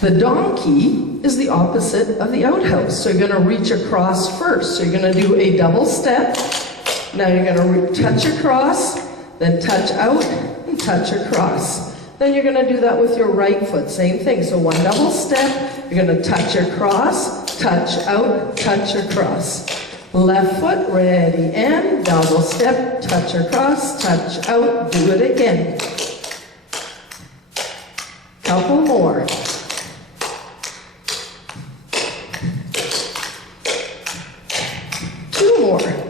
The donkey is the opposite of the outhouse. So you're going to reach across first. So you're going to do a double step. Now you're going to touch across, then touch out, and touch across. Then you're going to do that with your right foot. Same thing. So one double step, you're going to touch across, touch out, touch across. Left foot, ready, and double step, touch across, touch out. Do it again. Couple more. Two more.